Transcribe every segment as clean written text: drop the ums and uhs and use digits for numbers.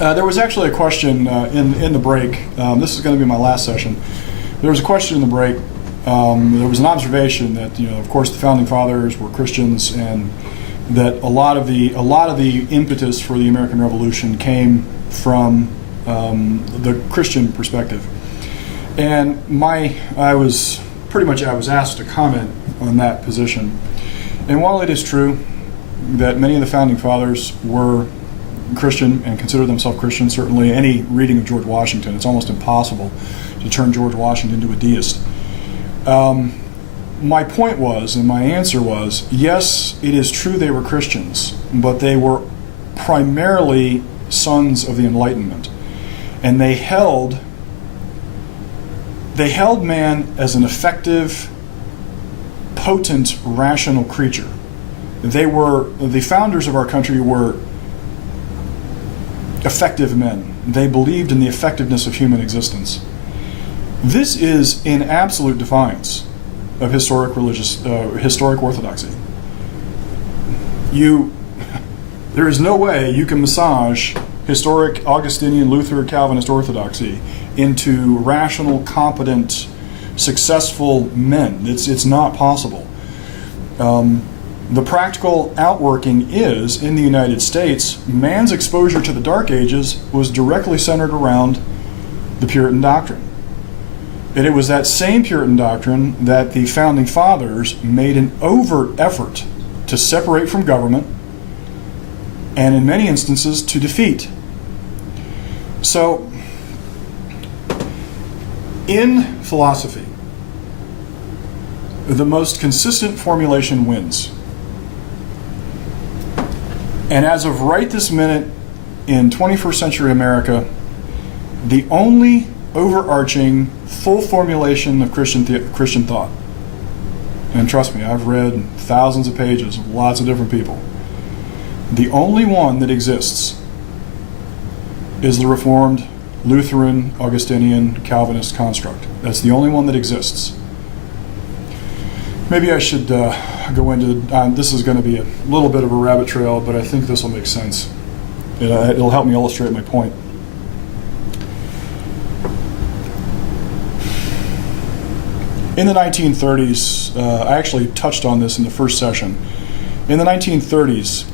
There was actually a question in the break. This is going to be my last session. There was a question in the break. There was an observation that, of course, the founding fathers were Christians, and that a lot of the impetus for the American Revolution came from the Christian perspective. And I was asked to comment on that position. And while it is true that many of the founding fathers were Christian and consider themselves Christian, certainly any reading of George Washington, it's almost impossible to turn George Washington into a deist. My point was, and my answer was, yes, it is true they were Christians, but they were primarily sons of the Enlightenment. And they held man as an effective, potent, rational creature. The founders of our country were effective men. They believed in the effectiveness of human existence. This is in absolute defiance of historic orthodoxy. There is no way you can massage historic Augustinian, Luther, Calvinist orthodoxy into rational, competent, successful men. It's not possible. The practical outworking is, in the United States, man's exposure to the Dark Ages was directly centered around the Puritan doctrine. And it was that same Puritan doctrine that the Founding Fathers made an overt effort to separate from government, and in many instances to defeat. So, in philosophy, the most consistent formulation wins. And as of right this minute in 21st century America, the only overarching full formulation of Christian thought, and trust me, I've read thousands of pages of lots of different people, the only one that exists is the Reformed, Lutheran, Augustinian, Calvinist construct. That's the only one that exists. Maybe I should go into, this is going to be a little bit of a rabbit trail, but I think this will make sense. It'll help me illustrate my point. In the 1930s, I actually touched on this in the first session. In the 1930s,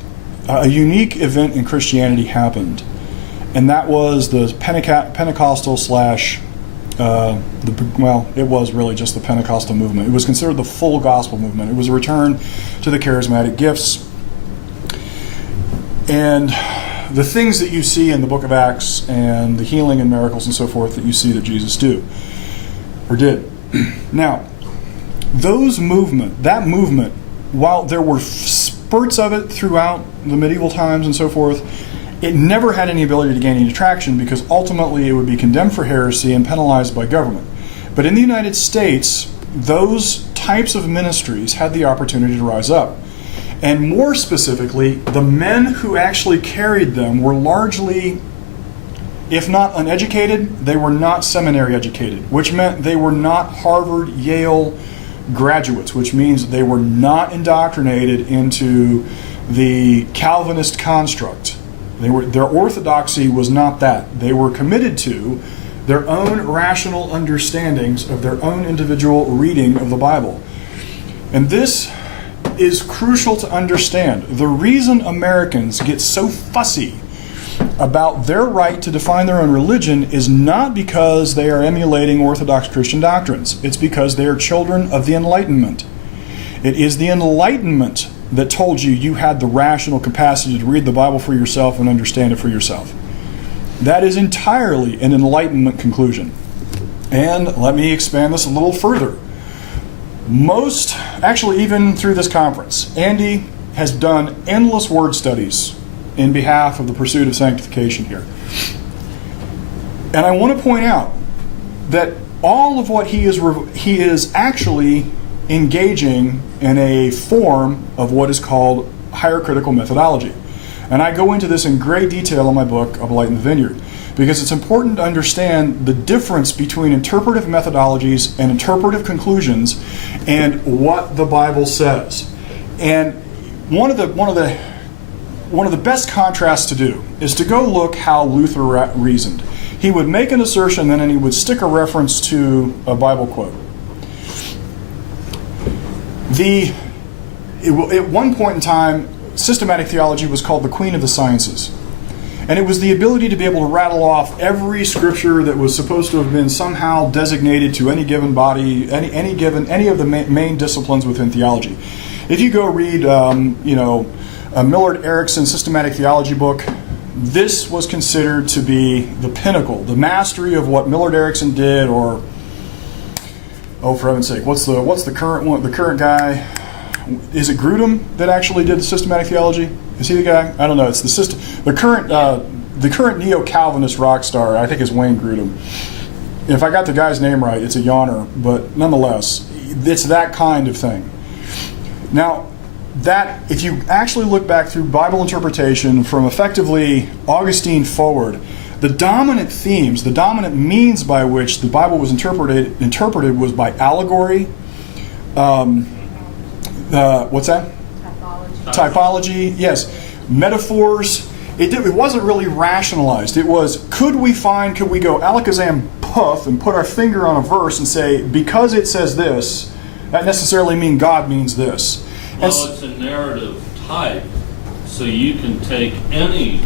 a unique event in Christianity happened, and that was the Pentecostal slash, it was really just the Pentecostal movement. It was considered the full gospel movement. It was a return to the charismatic gifts. And the things that you see in the book of Acts and the healing and miracles and so forth that you see that Jesus did. Now, that movement, while there were spurts of it throughout the medieval times and so forth, it never had any ability to gain any traction because ultimately it would be condemned for heresy and penalized by government. But in the United States, those types of ministries had the opportunity to rise up. And more specifically, the men who actually carried them were largely, if not uneducated, they were not seminary educated, which meant they were not Harvard, Yale graduates, which means they were not indoctrinated into the Calvinist construct. Their orthodoxy was not that. They were committed to their own rational understandings of their own individual reading of the Bible. And this is crucial to understand. The reason Americans get so fussy about their right to define their own religion is not because they are emulating Orthodox Christian doctrines. It's because they are children of the Enlightenment. It is the Enlightenment that told you had the rational capacity to read the Bible for yourself and understand it for yourself. That is entirely an Enlightenment conclusion. And let me expand this a little further. Even through this conference, Andy has done endless word studies in behalf of the pursuit of sanctification here. And I want to point out that all of what he is actually engaging in a form of what is called higher critical methodology. And I go into this in great detail in my book, Of a Light in the Vineyard, because it's important to understand the difference between interpretive methodologies and interpretive conclusions and what the Bible says. And one of the one of the best contrasts to do is to go look how Luther reasoned. He would make an assertion, and then he would stick a reference to a Bible quote. At one point in time, systematic theology was called the queen of the sciences. And it was the ability to be able to rattle off every scripture that was supposed to have been somehow designated to any given body, any of the main disciplines within theology. If you go read, a Millard Erickson systematic theology book, this was considered to be the pinnacle, the mastery of what Millard Erickson did, or for heaven's sake, what's the current one? The current guy, is it Grudem that actually did the systematic theology? Is he the guy? I don't know. It's the current neo-Calvinist rock star, I think, is Wayne Grudem. If I got the guy's name right, it's a yawner, but nonetheless, it's that kind of thing. Now, that if you actually look back through Bible interpretation from effectively Augustine forward, the dominant themes, the dominant means by which the Bible was interpreted was by allegory. What's that? Typology, yes. Metaphors. It wasn't really rationalized. It was, could we go alakazam puff and put our finger on a verse and say, because it says this, that necessarily means God means this. Well, it's a narrative type, so you can take any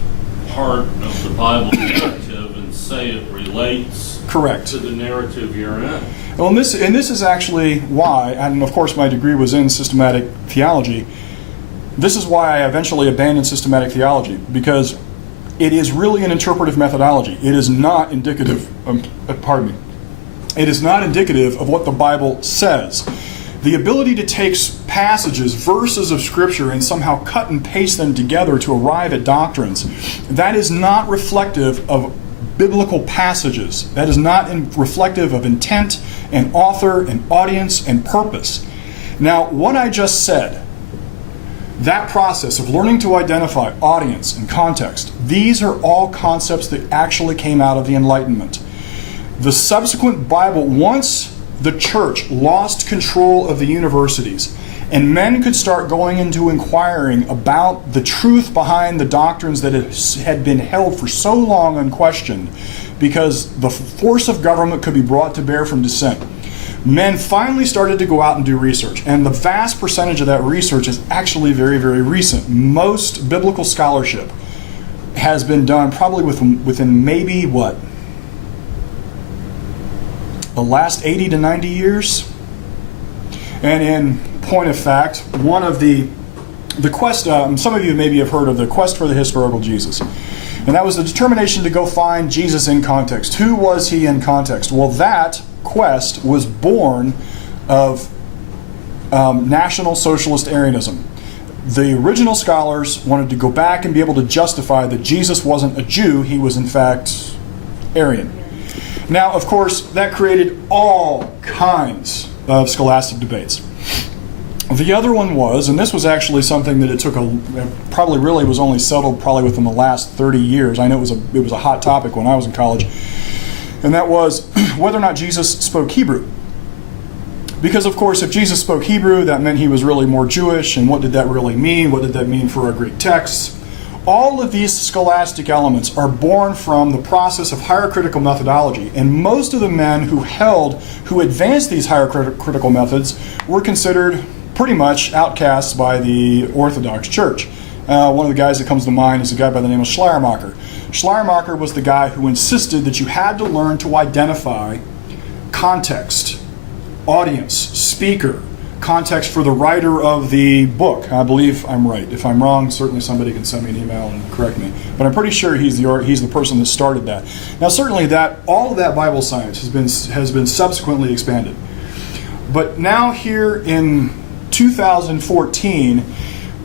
part of the Bible narrative and say it relates correct to the narrative you're in. Well, and this is actually why, and of course my degree was in systematic theology, this is why I eventually abandoned systematic theology, because it is really an interpretive methodology. It is not indicative, it is not indicative of what the Bible says. The ability to take passages, verses of Scripture, and somehow cut and paste them together to arrive at doctrines, that is not reflective of biblical passages. That is not reflective of intent and author and audience and purpose. Now, what I just said, that process of learning to identify audience and context, these are all concepts that actually came out of the Enlightenment. The subsequent Bible, once the church lost control of the universities, and men could start going into inquiring about the truth behind the doctrines that had been held for so long unquestioned, because the force of government could be brought to bear from dissent. Men finally started to go out and do research, and the vast percentage of that research is actually very, very recent. Most biblical scholarship has been done probably within maybe, the last 80 to 90 years. And in point of fact, one of the quest, some of you maybe have heard of the quest for the historical Jesus. And that was the determination to go find Jesus in context. Who was he in context? Well, that quest was born of National Socialist Arianism. The original scholars wanted to go back and be able to justify that Jesus wasn't a Jew, he was in fact Arian. Now, of course, that created all kinds of scholastic debates. The other one was, and this was actually something that it took probably really was only settled probably within the last 30 years. I know it was a hot topic when I was in college. And that was whether or not Jesus spoke Hebrew. Because, of course, if Jesus spoke Hebrew, that meant he was really more Jewish. And what did that really mean? What did that mean for our Greek texts? All of these scholastic elements are born from the process of higher critical methodology. And most of the men who advanced these higher critical methods were considered pretty much outcasts by the Orthodox Church. One of the guys that comes to mind is a guy by the name of Schleiermacher. Schleiermacher was the guy who insisted that you had to learn to identify context, audience, speaker, context for the writer of the book. I believe I'm right. If I'm wrong, certainly somebody can send me an email and correct me. But I'm pretty sure he's the person that started that. Now, certainly all of that Bible science has been subsequently expanded. But now here in 2014,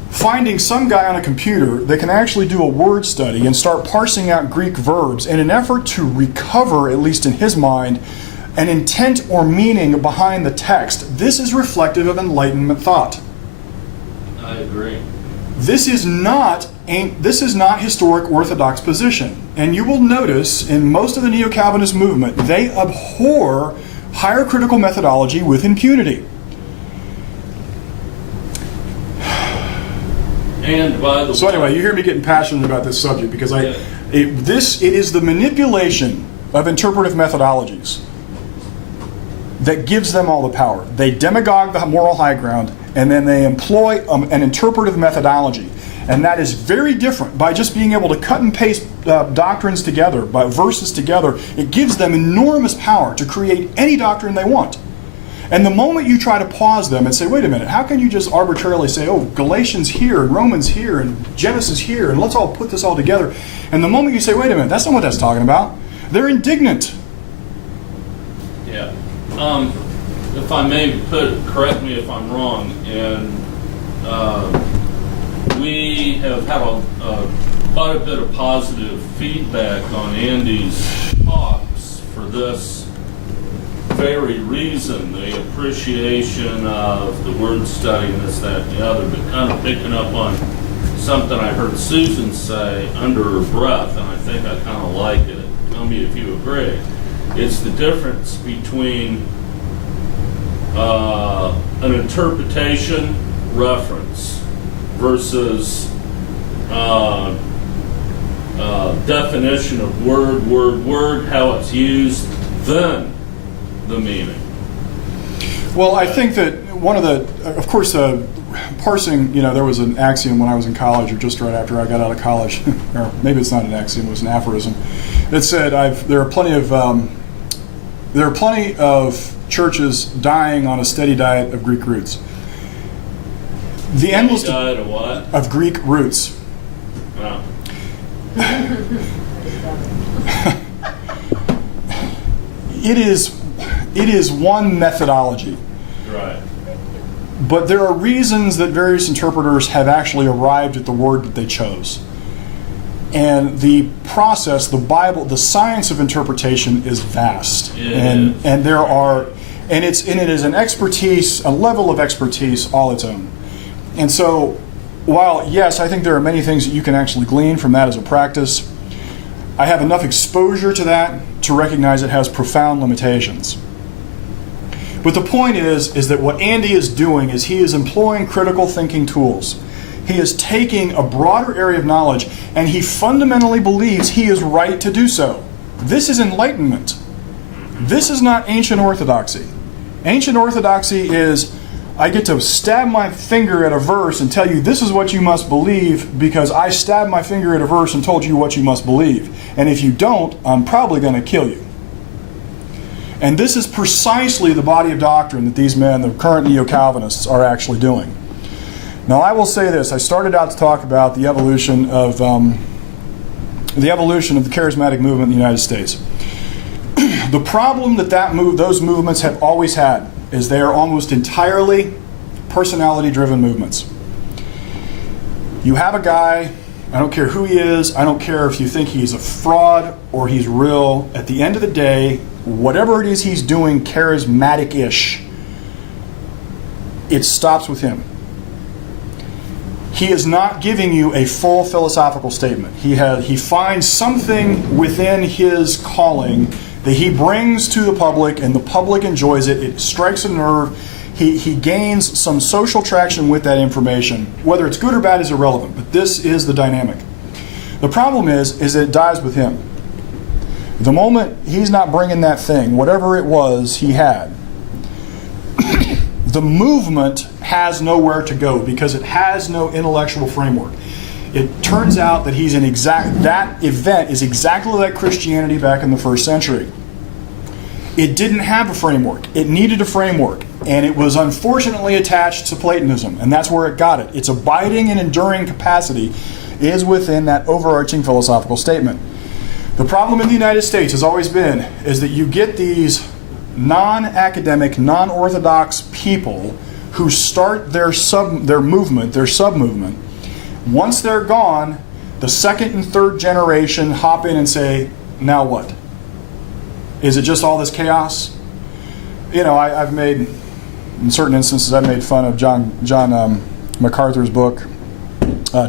finding some guy on a computer that can actually do a word study and start parsing out Greek verbs in an effort to recover, at least in his mind, an intent or meaning behind the text, this is reflective of Enlightenment thought. I agree. This is not historic Orthodox position. And you will notice in most of the Neo-Calvinist movement, they abhor higher critical methodology with impunity. And by the So way, anyway, you hear me getting passionate about this subject because it is the manipulation of interpretive methodologies that gives them all the power. They demagogue the moral high ground, and then they employ an interpretive methodology. And that is very different. By just being able to cut and paste doctrines together, by verses together, it gives them enormous power to create any doctrine they want. And the moment you try to pause them and say, wait a minute, how can you just arbitrarily say, oh, Galatians here, and Romans here, and Genesis here, and let's all put this all together. And the moment you say, wait a minute, that's not what that's talking about, they're indignant. yeah. If I may correct me if I'm wrong, and we have had quite a bit of positive feedback on Andy's talks for this very reason, the appreciation of the word study and this, that, and the other, but kind of picking up on something I heard Susan say under her breath, and I think I kind of like it. Tell me if you agree. It's the difference between an interpretation reference versus definition of word, how it's used, then the meaning. Well, I think that one of the, of course, parsing, there was an axiom when I was in college, or just right after I got out of college, or maybe it's not an axiom, it was an aphorism. It said, there are plenty of churches dying on a steady diet of Greek roots. The endless diet of what? Of Greek roots. Oh. It is one methodology. Right. But there are reasons that various interpreters have actually arrived at the word that they chose. And the process, the Bible, the science of interpretation is vast. It is an expertise, a level of expertise all its own. And so, while yes, I think there are many things that you can actually glean from that as a practice, I have enough exposure to that to recognize it has profound limitations. But the point is that what Andy is doing is he is employing critical thinking tools. He is taking a broader area of knowledge, and he fundamentally believes he is right to do so. This is enlightenment. This is not ancient orthodoxy. Ancient orthodoxy is, I get to stab my finger at a verse and tell you this is what you must believe because I stabbed my finger at a verse and told you what you must believe. And if you don't, I'm probably going to kill you. And this is precisely the body of doctrine that these men, the current neo-Calvinists, are actually doing. Now, I will say this. I started out to talk about the evolution of the charismatic movement in the United States. The problem that those movements have always had is they are almost entirely personality-driven movements. You have a guy, I don't care who he is, I don't care if you think he's a fraud or he's real, at the end of the day, whatever it is he's doing charismatic-ish, it stops with him. He is not giving you a full philosophical statement. He finds something within his calling that he brings to the public, and the public enjoys it. It strikes a nerve. He gains some social traction with that information. Whether it's good or bad is irrelevant, but this is the dynamic. The problem is that it dies with him. The moment he's not bringing that thing, whatever it was he had, the movement has nowhere to go because it has no intellectual framework. It turns out that that event is exactly like Christianity back in the first century. It didn't have a framework. It needed a framework, and it was unfortunately attached to Platonism, and that's where it got it. Its abiding and enduring capacity is within that overarching philosophical statement. The problem in the United States has always been is that you get these non-academic, non-orthodox people who start their movement, their sub-movement. Once they're gone, the second and third generation hop in and say, now what? Is it just all this chaos? I've made, in certain instances, I've made fun of John MacArthur's book,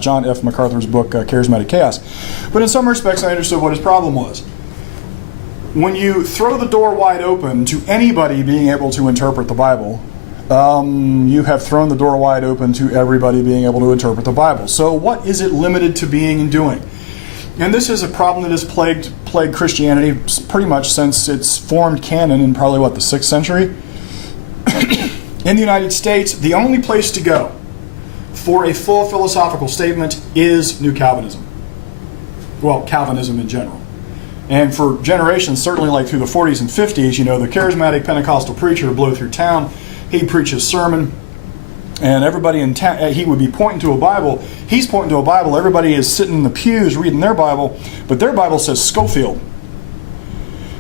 John F. MacArthur's book, Charismatic Chaos. But in some respects, I understood what his problem was. When you throw the door wide open to anybody being able to interpret the Bible, you have thrown the door wide open to everybody being able to interpret the Bible. So what is it limited to being and doing? And this is a problem that has plagued Christianity pretty much since its formed canon in probably, the 6th century? In the United States, the only place to go for a full philosophical statement is New Calvinism. Well, Calvinism in general. And for generations, certainly like through the 40s and 50s, the charismatic Pentecostal preacher would blow through town. He'd preach his sermon, and everybody in town, he would be pointing to a Bible. He's pointing to a Bible. Everybody is sitting in the pews reading their Bible, but their Bible says Schofield.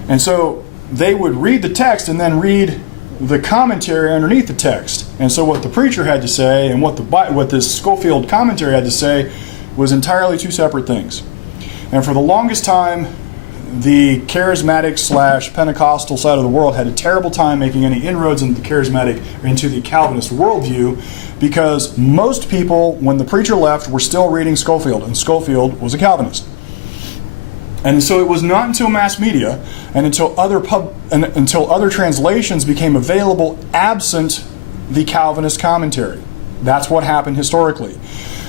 And so they would read the text and then read the commentary underneath the text. And so what the preacher had to say and what this Schofield commentary had to say was entirely two separate things. And for the longest time, the charismatic / Pentecostal side of the world had a terrible time making any inroads into the Calvinist worldview, because most people, when the preacher left, were still reading Schofield, and Schofield was a Calvinist. And so it was not until mass media and until other translations became available absent the Calvinist commentary. That's what happened historically.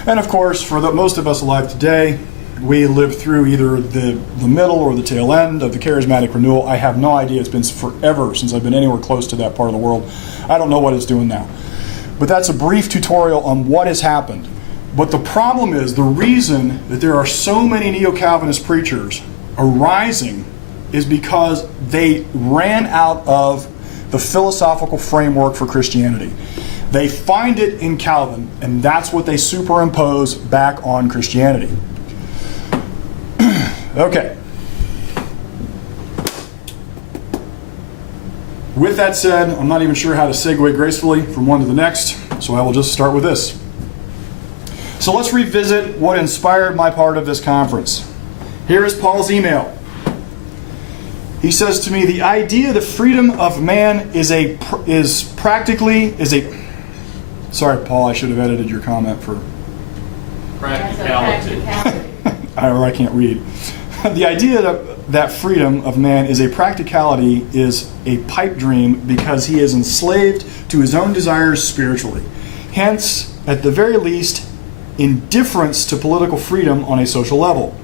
And of course, for most of us alive today, we lived through either the middle or the tail end of the charismatic renewal. I have no idea. It's been forever since I've been anywhere close to that part of the world. I don't know what it's doing now. But that's a brief tutorial on what has happened. But the problem is, the reason that there are so many neo-Calvinist preachers arising is because they ran out of the philosophical framework for Christianity. They find it in Calvin, and that's what they superimpose back on Christianity. Okay. With that said, I'm not even sure how to segue gracefully from one to the next, so I will just start with this. So let's revisit what inspired my part of this conference. Here is Paul's email. He says to me, the idea that freedom of man sorry, Paul, I should have edited your comment for practicality. I can't read. The idea that freedom of man is a practicality is a pipe dream, because he is enslaved to his own desires spiritually. Hence, at the very least, indifference to political freedom on a social level.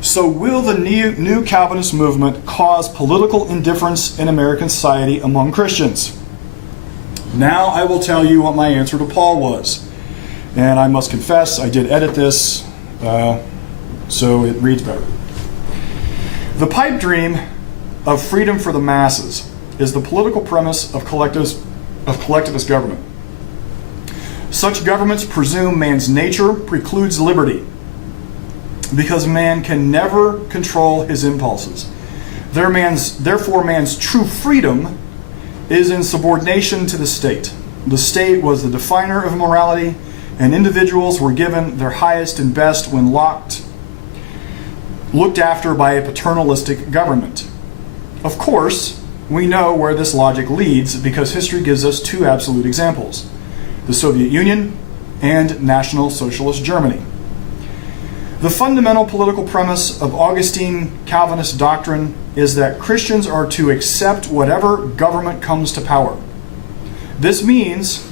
So will the new Calvinist movement cause political indifference in American society among Christians? Now I will tell you what my answer to Paul was. And I must confess, I did edit this, so it reads better. The pipe dream of freedom for the masses is the political premise of collectivist government. Such governments presume man's nature precludes liberty, because man can never control his impulses. Therefore, man's true freedom is in subordination to the state. The state was the definer of morality, and individuals were given their highest and best when looked after by a paternalistic government. Of course, we know where this logic leads, because history gives us two absolute examples: the Soviet Union and National Socialist Germany. The fundamental political premise of Augustine Calvinist doctrine is that Christians are to accept whatever government comes to power. This means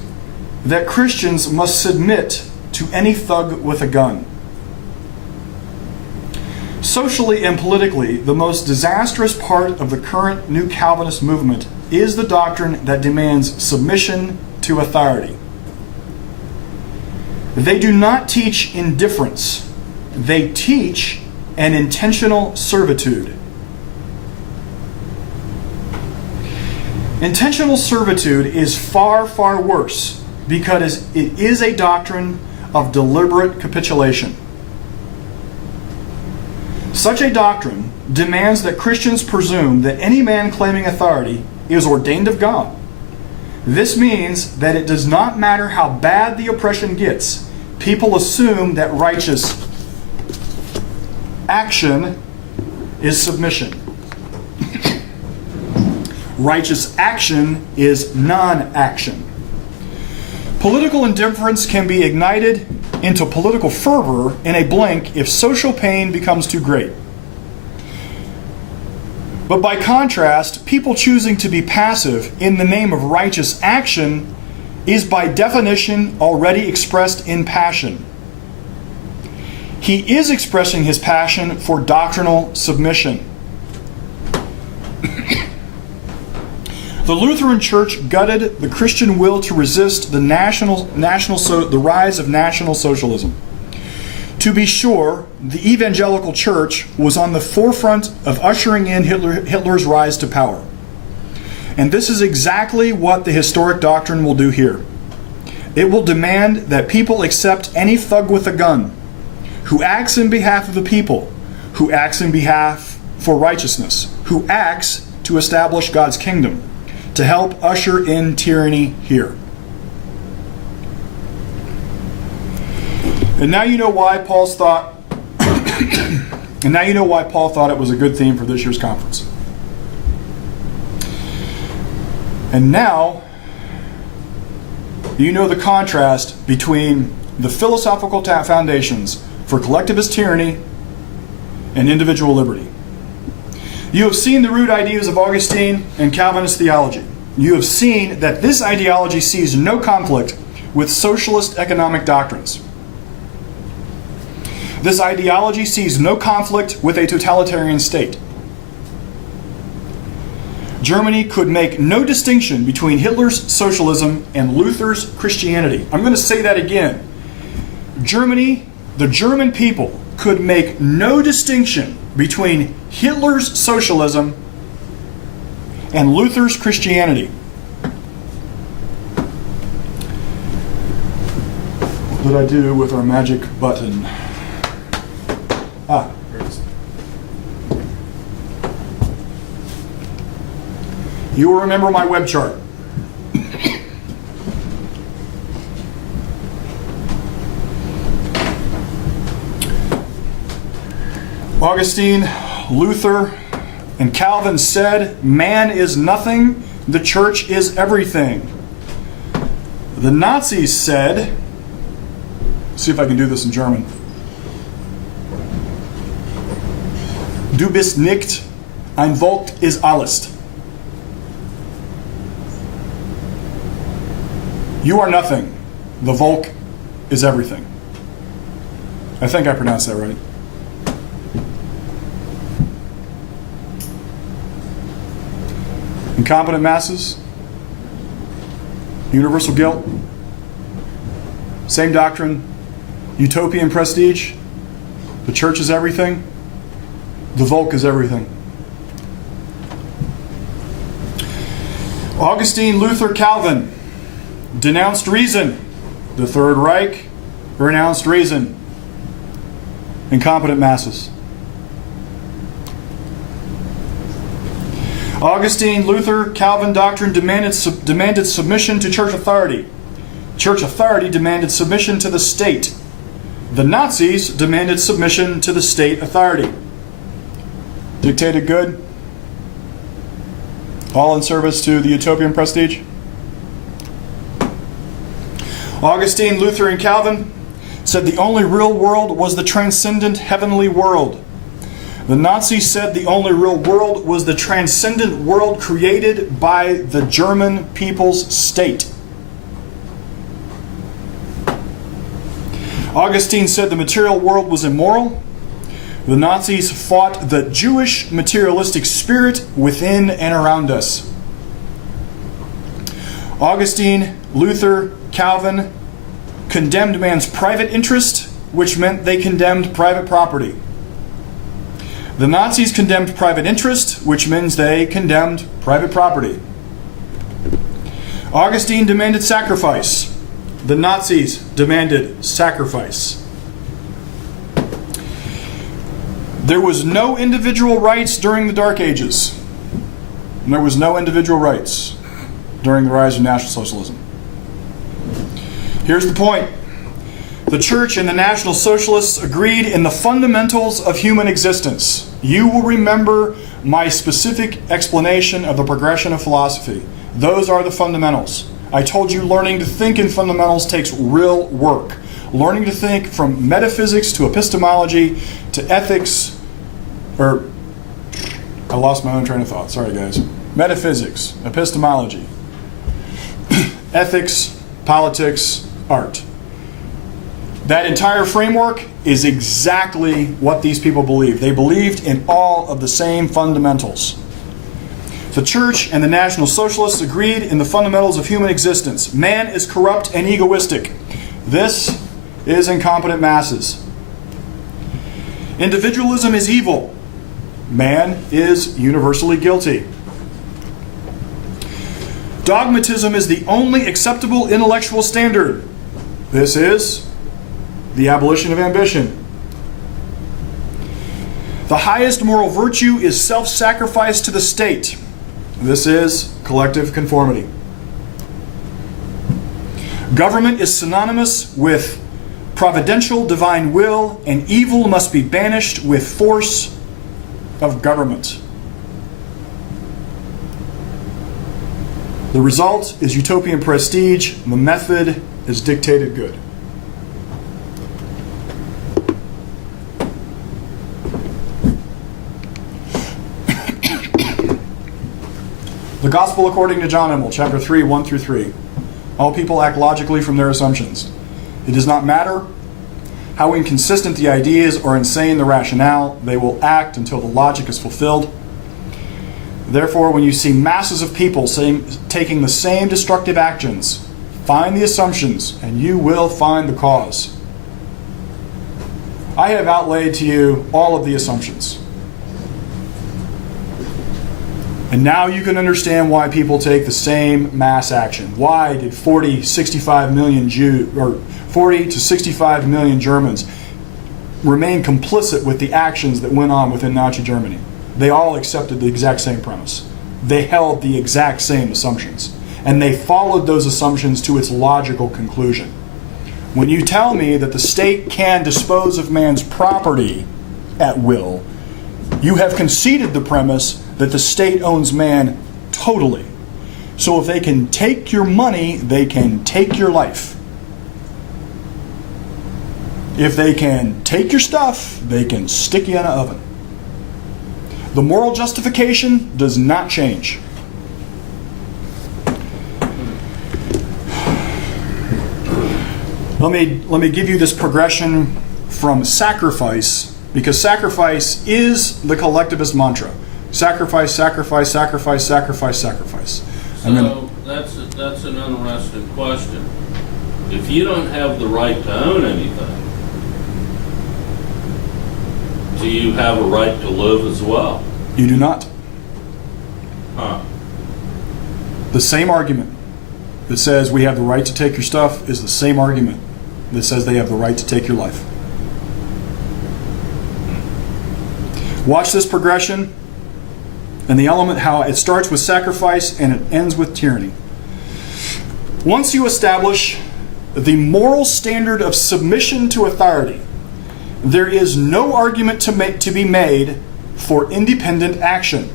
that Christians must submit to any thug with a gun. Socially and politically, the most disastrous part of the current New Calvinist movement is the doctrine that demands submission to authority. They do not teach indifference. They teach an intentional servitude. Intentional servitude is far, far worse, because it is a doctrine of deliberate capitulation. Such a doctrine demands that Christians presume that any man claiming authority is ordained of God. This means that it does not matter how bad the oppression gets, people assume that righteous action is submission. Righteous action is non-action. Political indifference can be ignited into political fervor in a blink if social pain becomes too great. But by contrast, people choosing to be passive in the name of righteous action is by definition already expressed in passion. He is expressing his passion for doctrinal submission. The Lutheran Church gutted the Christian will to resist the rise of National Socialism. To be sure, the evangelical church was on the forefront of ushering in Hitler's rise to power. And this is exactly what the historic doctrine will do here. It will demand that people accept any thug with a gun who acts in behalf of the people, who acts in behalf for righteousness, who acts to establish God's kingdom, to help usher in tyranny here. And now you know why Paul thought it was a good theme for this year's conference. And now you know the contrast between the philosophical foundations for collectivist tyranny and individual liberty. You have seen the root ideas of Augustine and Calvinist theology. You have seen that this ideology sees no conflict with socialist economic doctrines. This ideology sees no conflict with a totalitarian state. Germany could make no distinction between Hitler's socialism and Luther's Christianity. I'm going to say that again. Germany, the German people, could make no distinction between Hitler's socialism and Luther's Christianity. What did I do with our magic button? There it is. You will remember my web chart. Augustine, Luther, and Calvin said, man is nothing, the church is everything. The Nazis said, see if I can do this in German. Du bist nicht, ein Volk ist alles. You are nothing, the Volk is everything. I think I pronounced that right. Incompetent masses, universal guilt, same doctrine, utopian prestige, the church is everything, the Volk is everything. Augustine, Luther, Calvin denounced reason. The Third Reich renounced reason. Incompetent masses. Augustine, Luther, Calvin doctrine demanded submission to church authority. Church authority demanded submission to the state. The Nazis demanded submission to the state authority. Dictated good? All in service to the utopian prestige? Augustine, Luther, and Calvin said the only real world was the transcendent heavenly world. The Nazis said the only real world was the transcendent world created by the German people's state. Augustine said the material world was immoral. The Nazis fought the Jewish materialistic spirit within and around us. Augustine, Luther, Calvin condemned man's private interest, which meant they condemned private property. The Nazis condemned private interest, which means they condemned private property. Augustine demanded sacrifice. The Nazis demanded sacrifice. There was no individual rights during the Dark Ages. And there was no individual rights during the rise of National Socialism. Here's the point. The Church and the National Socialists agreed in the fundamentals of human existence. You will remember my specific explanation of the progression of philosophy. Those are the fundamentals. I told you learning to think in fundamentals takes real work. Learning to think from metaphysics to epistemology to ethics, or I lost my own train of thought. Sorry, guys. Metaphysics, epistemology, ethics, politics, art. That entire framework is exactly what these people believed. They believed in all of the same fundamentals. The Church and the National Socialists agreed in the fundamentals of human existence. Man is corrupt and egoistic. This is incompetent masses. Individualism is evil. Man is universally guilty. Dogmatism is the only acceptable intellectual standard. This is the abolition of ambition. The highest moral virtue is self-sacrifice to the state. This is collective conformity. Government is synonymous with providential divine will, and evil must be banished with force of government. The result is utopian prestige. The method is dictated good. The Gospel according to John Immel, chapter 3, 1 through 3. All people act logically from their assumptions. It does not matter how inconsistent the ideas or insane the rationale, they will act until the logic is fulfilled. Therefore, when you see masses of people taking the same destructive actions, find the assumptions and you will find the cause. I have outlaid to you all of the assumptions. And now you can understand why people take the same mass action. Why did 40 to 65 million Germans remain complicit with the actions that went on within Nazi Germany? They all accepted the exact same premise. They held the exact same assumptions. And they followed those assumptions to its logical conclusion. When you tell me that the state can dispose of man's property at will, you have conceded the premise that the state owns man totally. So if they can take your money, they can take your life. If they can take your stuff, they can stick you in an oven. The moral justification does not change. Let me give you this progression from sacrifice, because sacrifice is the collectivist mantra. Sacrifice, sacrifice, sacrifice, sacrifice, sacrifice. So that's an interesting question. If you don't have the right to own anything, do you have a right to live as well? You do not. Huh. The same argument that says we have the right to take your stuff is the same argument that says they have the right to take your life. Watch this progression and the element, how it starts with sacrifice and it ends with tyranny. Once you establish the moral standard of submission to authority, there is no argument to be made for independent action.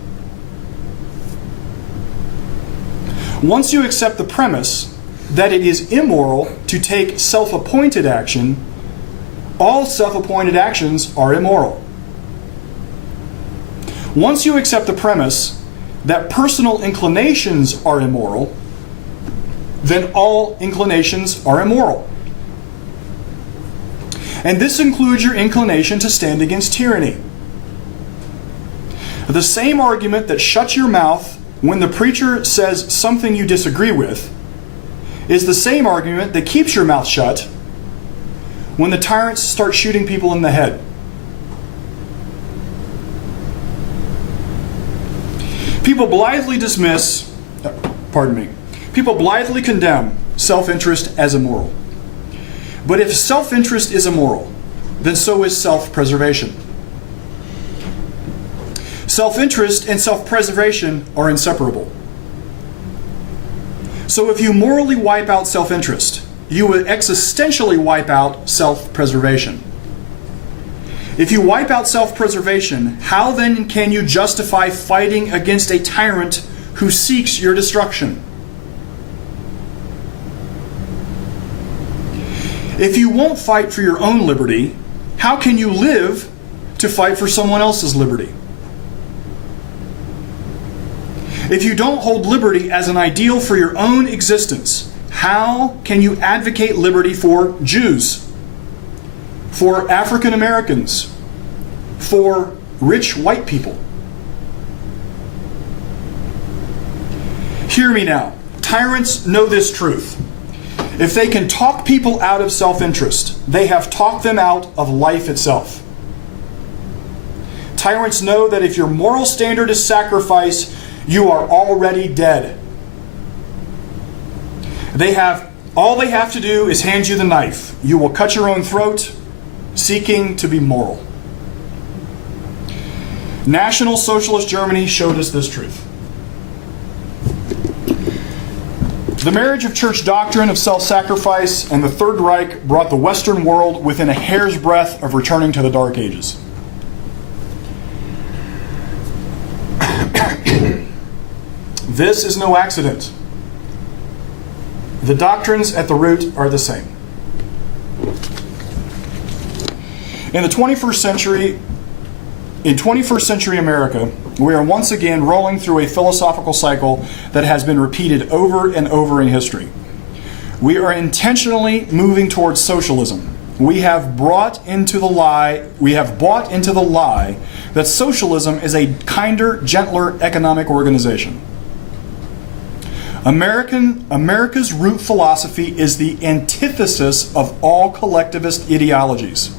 Once you accept the premise that it is immoral to take self-appointed action, all self-appointed actions are immoral. Once you accept the premise that personal inclinations are immoral, then all inclinations are immoral. And this includes your inclination to stand against tyranny. The same argument that shuts your mouth when the preacher says something you disagree with is the same argument that keeps your mouth shut when the tyrants start shooting people in the head. People blithely condemn self-interest as immoral. But if self-interest is immoral, then so is self-preservation. Self-interest and self-preservation are inseparable. So if you morally wipe out self-interest, you would existentially wipe out self-preservation. If you wipe out self-preservation, how then can you justify fighting against a tyrant who seeks your destruction? If you won't fight for your own liberty, how can you live to fight for someone else's liberty? If you don't hold liberty as an ideal for your own existence, how can you advocate liberty for Jews, for African Americans, for rich white people? Hear me now. Tyrants know this truth. If they can talk people out of self-interest, they have talked them out of life itself. Tyrants know that if your moral standard is sacrifice, you are already dead. All they have to do is hand you the knife. You will cut your own throat, seeking to be moral. National Socialist Germany showed us this truth. The marriage of church doctrine of self-sacrifice and the Third Reich brought the Western world within a hair's breadth of returning to the Dark Ages. This is no accident. The doctrines at the root are the same. In 21st century America, we are once again rolling through a philosophical cycle that has been repeated over and over in history. We are intentionally moving towards socialism. We have bought into the lie that socialism is a kinder, gentler economic organization. America's root philosophy is the antithesis of all collectivist ideologies.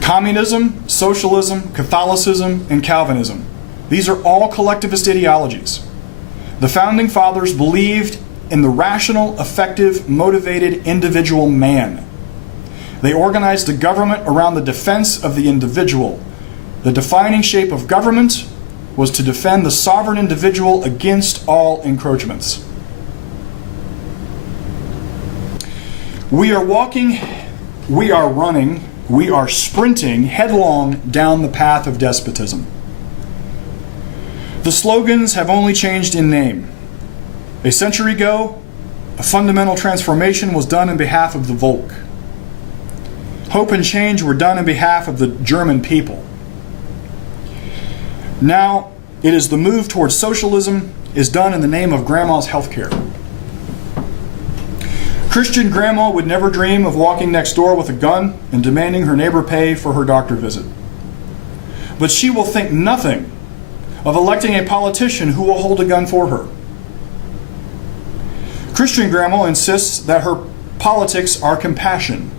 Communism, socialism, Catholicism, and Calvinism. These are all collectivist ideologies. The Founding Fathers believed in the rational, effective, motivated individual man. They organized the government around the defense of the individual. The defining shape of government was to defend the sovereign individual against all encroachments. We are walking, we are running, we are sprinting headlong down the path of despotism. The slogans have only changed in name. A century ago, a fundamental transformation was done in behalf of the Volk. Hope and change were done in behalf of the German people. Now, it is the move towards socialism is done in the name of grandma's health care. Christian grandma would never dream of walking next door with a gun and demanding her neighbor pay for her doctor visit. But she will think nothing of electing a politician who will hold a gun for her. Christian grandma insists that her politics are compassion.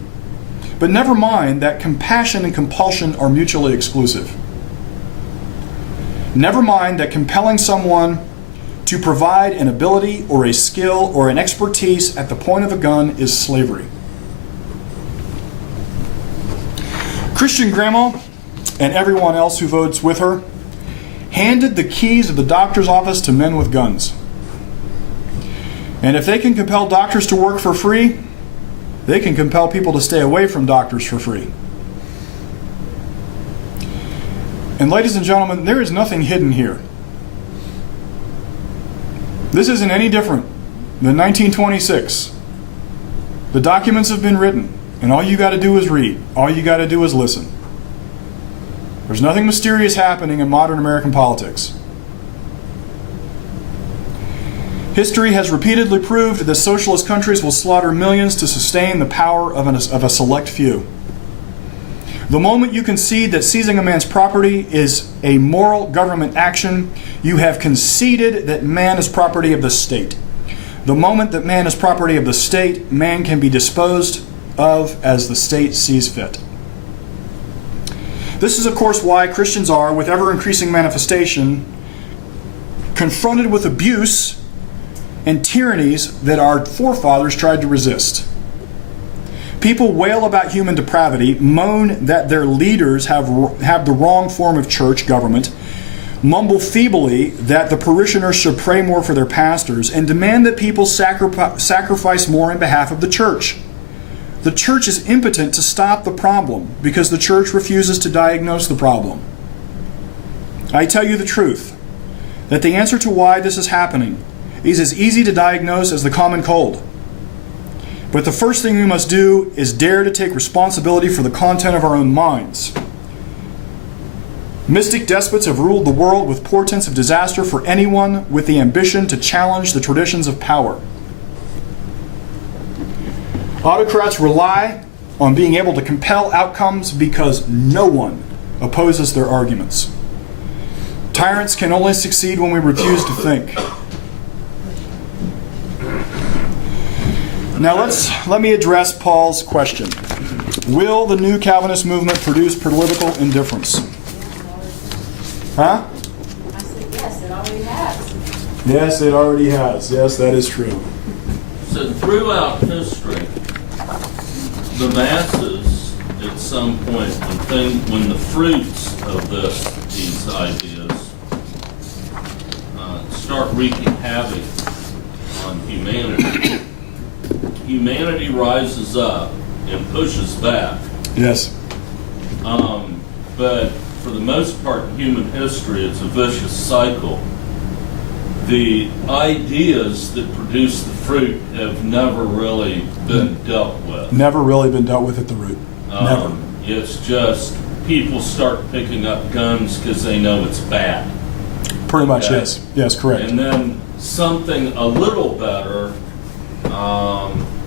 But never mind that compassion and compulsion are mutually exclusive. Never mind that compelling someone to provide an ability or a skill or an expertise at the point of a gun is slavery. Christian grandma and everyone else who votes with her handed the keys of the doctor's office to men with guns. And if they can compel doctors to work for free, they can compel people to stay away from doctors for free. And ladies and gentlemen, there is nothing hidden here. This isn't any different than 1926. The documents have been written, and all you got to do is read. All you got to do is listen. There's nothing mysterious happening in modern American politics. History has repeatedly proved that socialist countries will slaughter millions to sustain the power of a select few. The moment you concede that seizing a man's property is a moral government action, you have conceded that man is property of the state. The moment that man is property of the state, man can be disposed of as the state sees fit. This is, of course, why Christians are, with ever-increasing manifestation, confronted with abuse and tyrannies that our forefathers tried to resist. People wail about human depravity, moan that their leaders have the wrong form of church government, mumble feebly that the parishioners should pray more for their pastors, and demand that people sacrifice more in behalf of the church. The church is impotent to stop the problem because the church refuses to diagnose the problem. I tell you the truth, that the answer to why this is happening is as easy to diagnose as the common cold. But the first thing we must do is dare to take responsibility for the content of our own minds. Mystic despots have ruled the world with portents of disaster for anyone with the ambition to challenge the traditions of power. Autocrats rely on being able to compel outcomes because no one opposes their arguments. Tyrants can only succeed when we refuse to think. Now let me address Paul's question. Will the new Calvinist movement produce political indifference? Huh? I said, yes, it already has. Yes, it already has. Yes, that is true. So throughout history, the masses, at some point, when the fruits of these ideas start wreaking havoc on humanity, humanity rises up and pushes back. Yes. But for the most part in human history, it's a vicious cycle. The ideas that produce the fruit have never really been dealt with. Never really been dealt with at the root. Never. It's just people start picking up guns because they know it's bad. Pretty much, Okay. yes. Yes, correct. And then something a little better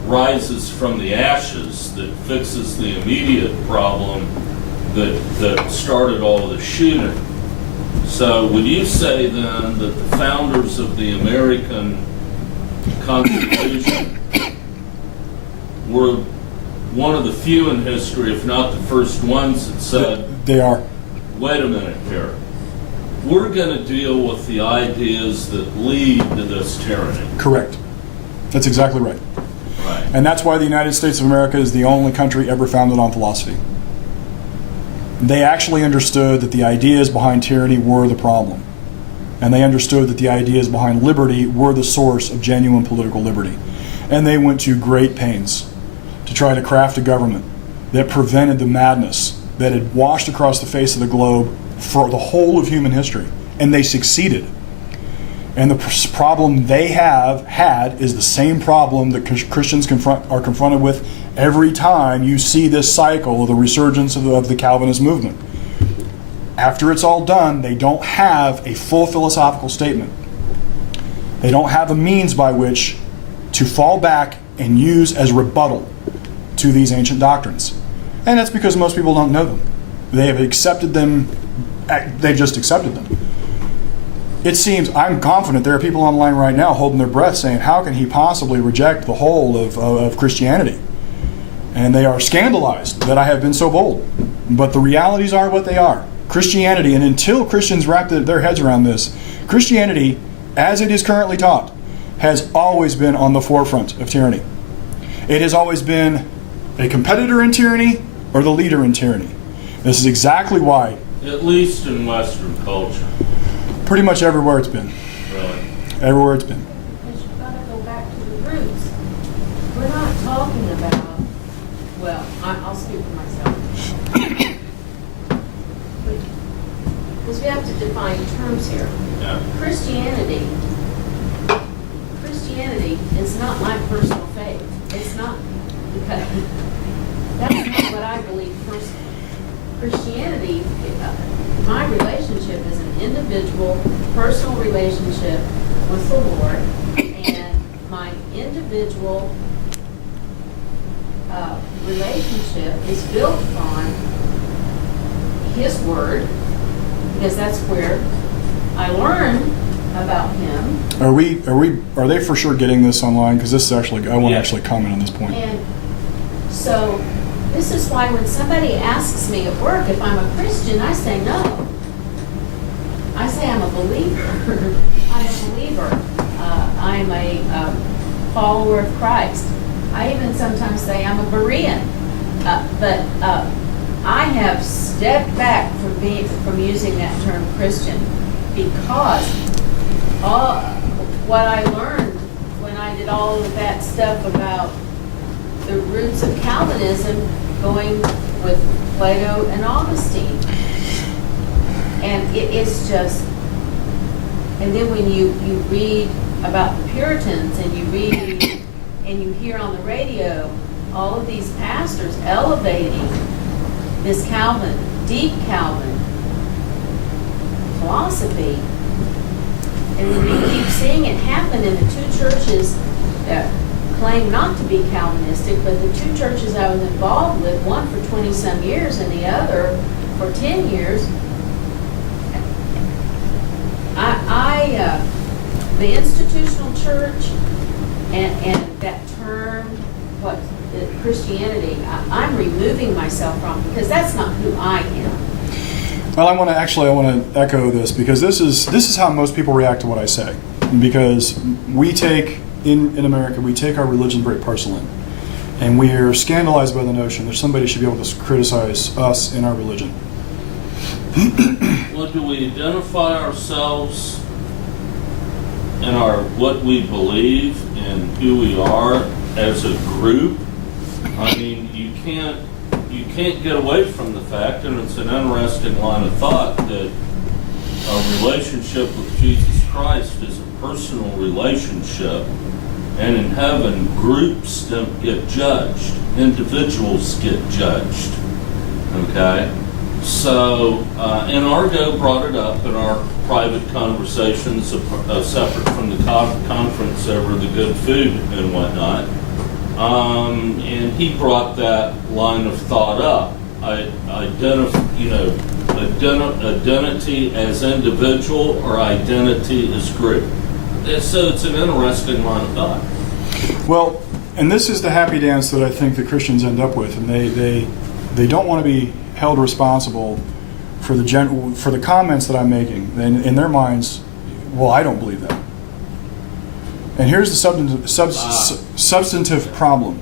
rises from the ashes that fixes the immediate problem that started all the shooting. So would you say then that the founders of the American Constitution were one of the few in history, if not the first ones, that said, They are. wait a minute here, we're going to deal with the ideas that lead to this tyranny? Correct. That's exactly right. Right. And that's why the United States of America is the only country ever founded on philosophy. They actually understood that the ideas behind tyranny were the problem. And they understood that the ideas behind liberty were the source of genuine political liberty. And they went to great pains to try to craft a government that prevented the madness that had washed across the face of the globe for the whole of human history. And they succeeded. And the problem they have had is the same problem that Christians are confronted with every time you see this cycle of the resurgence of the Calvinist movement. After it's all done, they don't have a full philosophical statement. They don't have a means by which to fall back and use as rebuttal to these ancient doctrines. And that's because most people don't know them. They have accepted them, they've just accepted them. It seems, I'm confident there are people online right now holding their breath saying, how can he possibly reject the whole of Christianity? And they are scandalized that I have been so bold. But the realities are what they are. Christianity, and until Christians wrap their heads around this, Christianity, as it is currently taught, has always been on the forefront of tyranny. It has always been a competitor in tyranny or the leader in tyranny. This is exactly why. At least in Western culture. Pretty much everywhere it's been. Really. Everywhere it's been. Because you've got to go back to the roots. We're not talking about, well, I'll speak for myself. Because we have to define terms here. Yeah. Christianity is not my personal faith. It's not, because that's not what I believe personally. Christianity, my relationship is an individual, personal relationship with the Lord, and my individual relationship is built on His Word, because that's where I learn about Him. Are they for sure getting this online? Because this is actually, I want to Yeah. actually comment on this point. And so this is why when somebody asks me at work if I'm a Christian, I say no. I say I'm a believer. I'm a believer. I'm a follower of Christ. I even sometimes say I'm a Berean. But I have stepped back from using that term Christian because what I learned when I did all of that stuff about the roots of Calvinism going with Plato and Augustine. And it's just, and then when you read about the Puritans and you read and you hear on the radio all of these pastors elevating this Calvin, deep Calvin, philosophy. And when you keep seeing it happen in the two churches that claim not to be Calvinistic, but the two churches I was involved with, one for 20-some years and the other for 10 years, the institutional church and that term, what, Christianity, I'm removing myself from, because that's not who I am. Well, I want to echo this, because this is how most people react to what I say. Because we take, in America, we take our religion very personally. And we are scandalized by the notion that somebody should be able to criticize us in our religion. Well, do we identify ourselves and what we believe and who we are as a group? I mean, you can't get away from the fact, and it's an interesting line of thought, that our relationship with Jesus Christ is a personal relationship, and in heaven, groups don't get judged. Individuals get judged. Okay? So, and Argo brought it up in our private conversations, separate from the conference over the good food and whatnot. And he brought that line of thought up. Identity as individual or identity as group. So it's an interesting line of thought. Well, and this is the happy dance that I think the Christians end up with, and they don't want to be held responsible for the comments that I'm making. And in their minds, well, I don't believe that. And here's the substantive problem.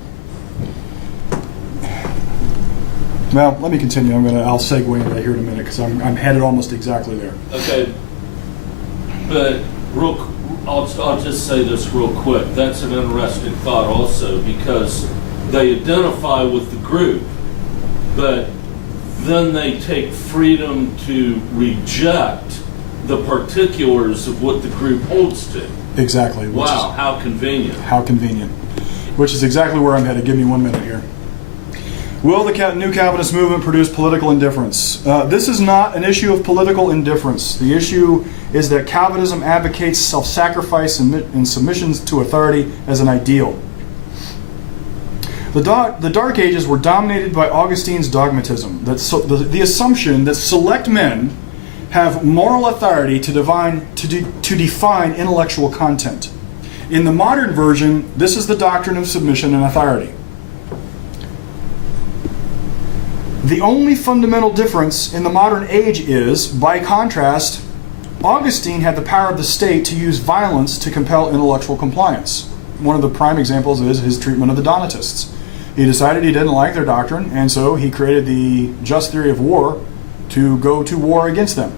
Well, let me continue. I'll segue into that here in a minute, because I'm headed almost exactly there. Okay, but I'll just say this real quick. That's an interesting thought also, because they identify with the group, but then they take freedom to reject the particulars of what the group holds to. Exactly. Wow, how convenient. How convenient. Which is exactly where I'm headed. Give me 1 minute here. Will the New Calvinist movement produce political indifference? This is not an issue of political indifference. The issue is that Calvinism advocates self-sacrifice and submission to authority as an ideal. The Dark Ages were dominated by Augustine's dogmatism, the assumption that select men have moral authority to define intellectual content. In the modern version, this is the doctrine of submission and authority. The only fundamental difference in the modern age is, by contrast, Augustine had the power of the state to use violence to compel intellectual compliance. One of the prime examples is his treatment of the Donatists. He decided he didn't like their doctrine, and so he created the just theory of war to go to war against them.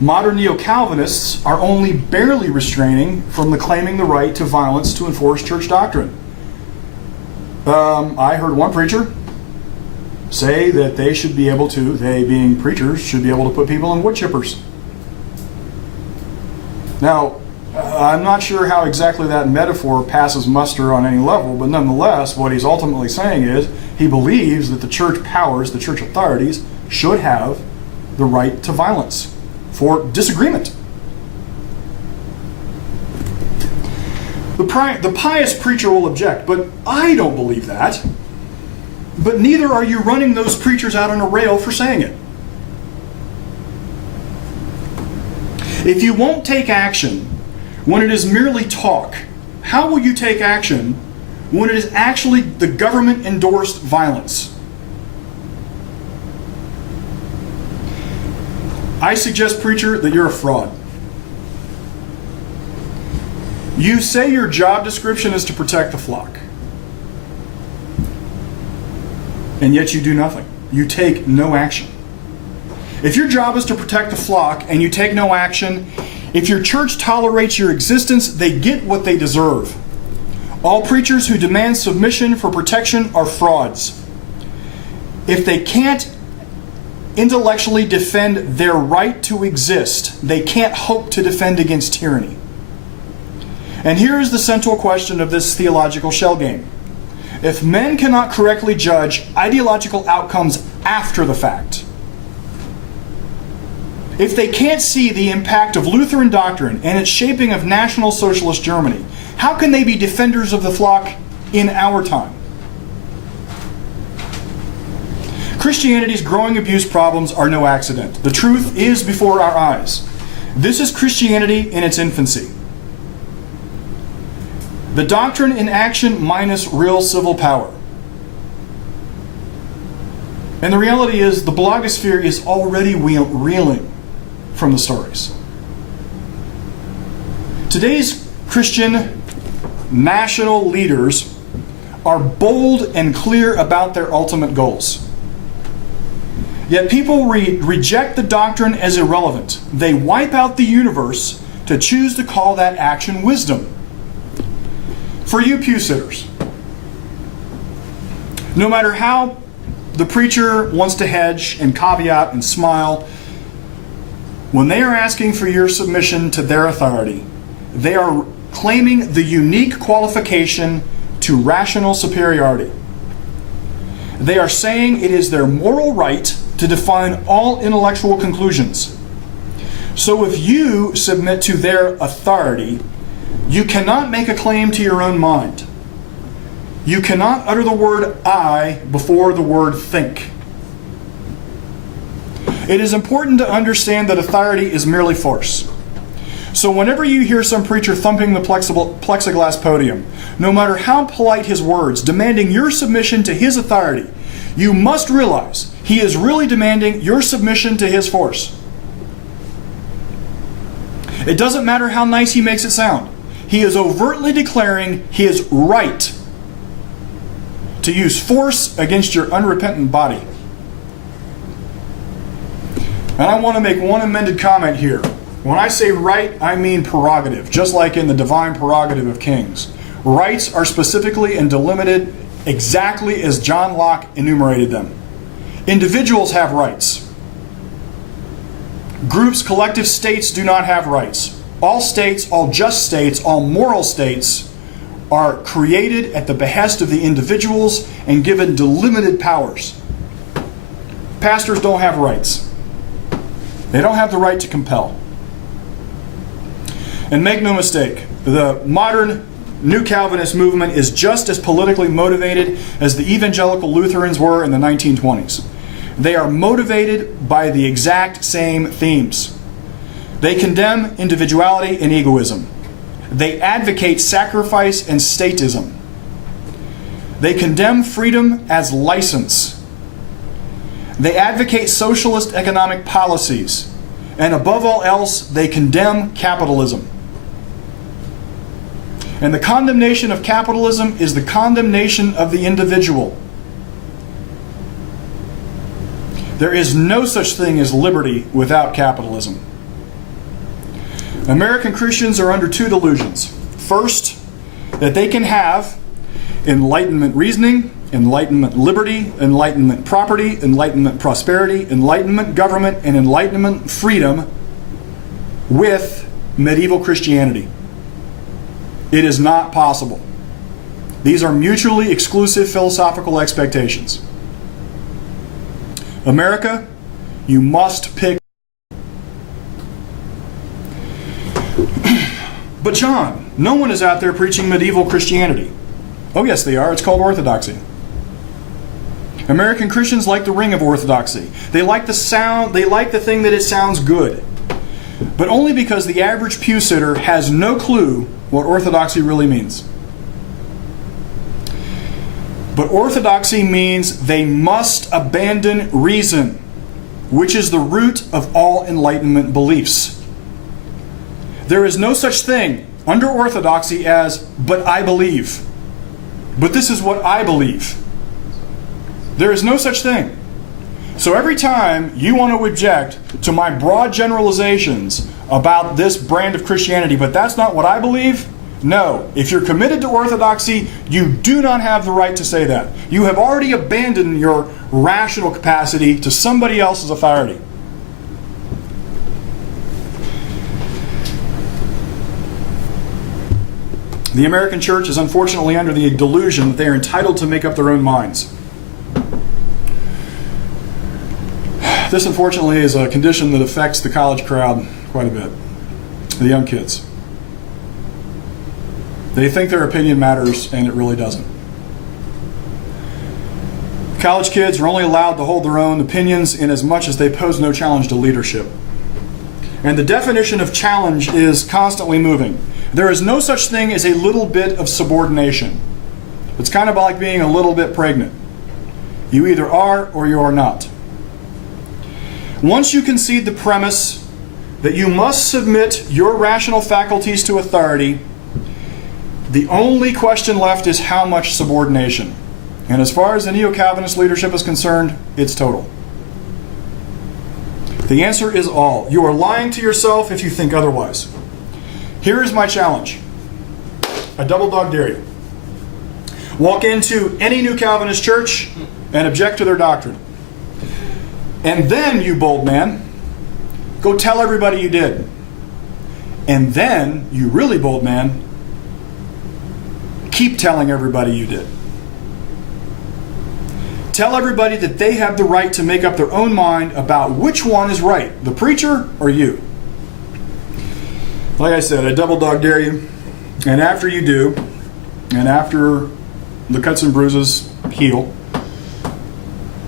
Modern neo-Calvinists are only barely restraining from claiming the right to violence to enforce church doctrine. I heard one preacher say that they should be able to, they being preachers, should be able to put people in wood chippers. Now, I'm not sure how exactly that metaphor passes muster on any level, but nonetheless, what he's ultimately saying is he believes that the church powers, the church authorities, should have the right to violence for disagreement. The pious preacher will object, but I don't believe that. But neither are you running those preachers out on a rail for saying it. If you won't take action when it is merely talk, how will you take action when it is actually the government-endorsed violence? I suggest, preacher, that you're a fraud. You say your job description is to protect the flock, and yet you do nothing. You take no action. If your job is to protect the flock and you take no action, if your church tolerates your existence, they get what they deserve. All preachers who demand submission for protection are frauds. If they can't intellectually defend their right to exist, they can't hope to defend against tyranny. And here is the central question of this theological shell game. If men cannot correctly judge ideological outcomes after the fact. If they can't see the impact of Lutheran doctrine and its shaping of National Socialist Germany, how can they be defenders of the flock in our time? Christianity's growing abuse problems are no accident. The truth is before our eyes. This is Christianity in its infancy. The doctrine in action minus real civil power. And the reality is the blogosphere is already reeling from the stories. Today's Christian national leaders are bold and clear about their ultimate goals. Yet people reject the doctrine as irrelevant. They wipe out the universe to choose to call that action wisdom. For you pew sitters, no matter how the preacher wants to hedge and caveat and smile, when they are asking for your submission to their authority, they are claiming the unique qualification to rational superiority. They are saying it is their moral right to define all intellectual conclusions. So if you submit to their authority, you cannot make a claim to your own mind. You cannot utter the word I before the word think. It is important to understand that authority is merely force. So whenever you hear some preacher thumping the plexiglass podium, no matter how polite his words, demanding your submission to his authority, you must realize he is really demanding your submission to his force. It doesn't matter how nice he makes it sound. He is overtly declaring his right to use force against your unrepentant body. And I want to make one amended comment here. When I say right, I mean prerogative, just like in the divine prerogative of kings. Rights are specifically and delimited exactly as John Locke enumerated them. Individuals have rights. Groups, collective states do not have rights. All states, all just states, all moral states are created at the behest of the individuals and given delimited powers. Pastors don't have rights. They don't have the right to compel. And make no mistake, the modern New Calvinist movement is just as politically motivated as the evangelical Lutherans were in the 1920s. They are motivated by the exact same themes. They condemn individuality and egoism. They advocate sacrifice and statism. They condemn freedom as license. They advocate socialist economic policies. And above all else, they condemn capitalism. And the condemnation of capitalism is the condemnation of the individual. There is no such thing as liberty without capitalism. American Christians are under two delusions. First, that they can have enlightenment reasoning, enlightenment liberty, enlightenment property, enlightenment prosperity, enlightenment government, and enlightenment freedom with medieval Christianity. It is not possible. These are mutually exclusive philosophical expectations. America, you must pick. But John, no one is out there preaching medieval Christianity. Oh yes, they are. It's called orthodoxy. American Christians like the ring of orthodoxy. They like the sound, they like the thing that it sounds good. But only because the average pew sitter has no clue what orthodoxy really means. But orthodoxy means they must abandon reason, which is the root of all Enlightenment beliefs. There is no such thing under orthodoxy as, but I believe. But this is what I believe. There is no such thing. So every time you want to object to my broad generalizations about this brand of Christianity, but that's not what I believe, no. If you're committed to orthodoxy, you do not have the right to say that. You have already abandoned your rational capacity to somebody else's authority. The American church is unfortunately under the delusion that they are entitled to make up their own minds. This, unfortunately, is a condition that affects the college crowd quite a bit, the young kids. They think their opinion matters, and it really doesn't. College kids are only allowed to hold their own opinions in as much as they pose no challenge to leadership. And the definition of challenge is constantly moving. There is no such thing as a little bit of subordination. It's kind of like being a little bit pregnant. You either are or you are not. Once you concede the premise that you must submit your rational faculties to authority, the only question left is how much subordination. And as far as the Neo-Calvinist leadership is concerned, it's total. The answer is all. You are lying to yourself if you think otherwise. Here is my challenge. I double dog dare you. Walk into any New Calvinist church and object to their doctrine. And then, you bold man, go tell everybody you did. And then, you really bold man, keep telling everybody you did. Tell everybody that they have the right to make up their own mind about which one is right, the preacher or you. Like I said, I double dog dare you. And after you do, and after the cuts and bruises heal,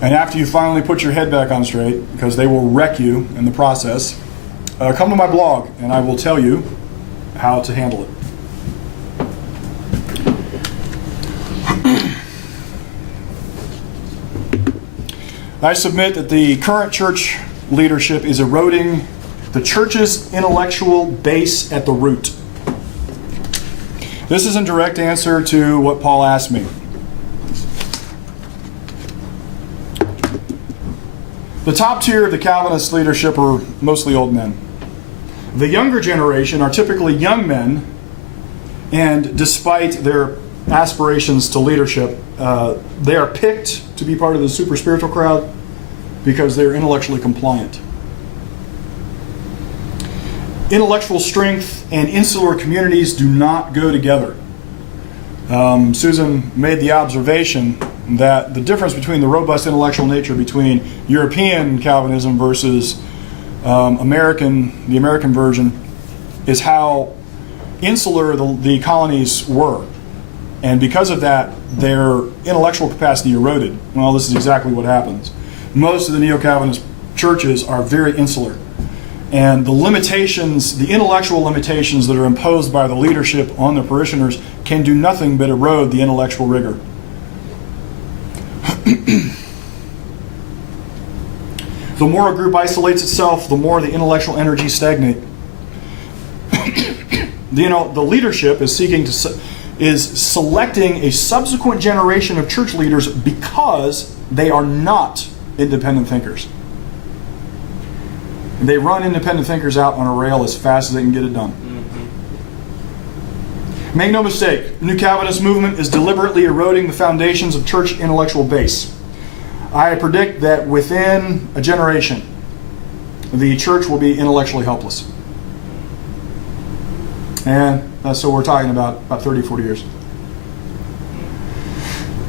and after you finally put your head back on straight, because they will wreck you in the process, come to my blog and I will tell you how to handle it. I submit that the current church leadership is eroding the church's intellectual base at the root. This is in direct answer to what Paul asked me. The top tier of the Calvinist leadership are mostly old men. The younger generation are typically young men, and despite their aspirations to leadership, they are picked to be part of the super spiritual crowd because they're intellectually compliant. Intellectual strength and insular communities do not go together. Susan made the observation that the difference between the robust intellectual nature between European Calvinism versus the American version is how insular the colonies were. And because of that, their intellectual capacity eroded. Well, this is exactly what happens. Most of the Neo-Calvinist churches are very insular. And the limitations, the intellectual limitations that are imposed by the leadership on the parishioners can do nothing but erode the intellectual rigor. The more a group isolates itself, the more the intellectual energies stagnate. The leadership is selecting a subsequent generation of church leaders because they are not independent thinkers. They run independent thinkers out on a rail as fast as they can get it done. Mm-hmm. Make no mistake, the New Calvinist movement is deliberately eroding the foundations of church intellectual base. I predict that within a generation, the church will be intellectually helpless. And so we're talking about 30, 40 years.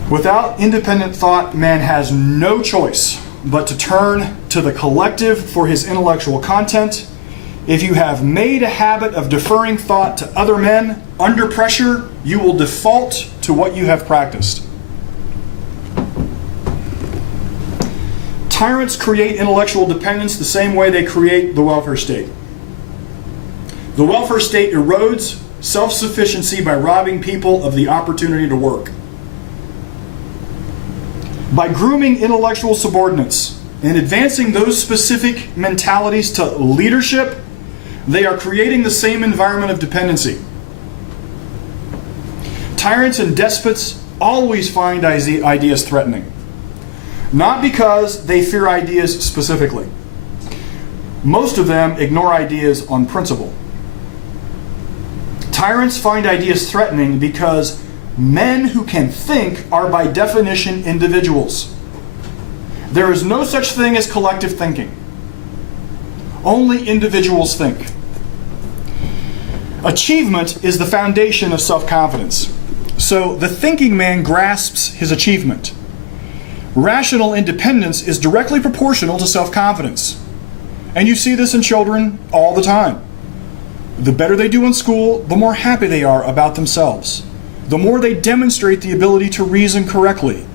Without independent thought, man has no choice but to turn to the collective for his intellectual content. If you have made a habit of deferring thought to other men under pressure, you will default to what you have practiced. Tyrants create intellectual dependence the same way they create the welfare state. The welfare state erodes self-sufficiency by robbing people of the opportunity to work. By grooming intellectual subordinates and advancing those specific mentalities to leadership, they are creating the same environment of dependency. Tyrants and despots always find ideas threatening. Not because they fear ideas specifically. Most of them ignore ideas on principle. Tyrants find ideas threatening because men who can think are by definition individuals. There is no such thing as collective thinking. Only individuals think. Achievement is the foundation of self-confidence. So the thinking man grasps his achievement. Rational independence is directly proportional to self-confidence. And you see this in children all the time. The better they do in school, the more happy they are about themselves. The more they demonstrate the ability to reason correctly,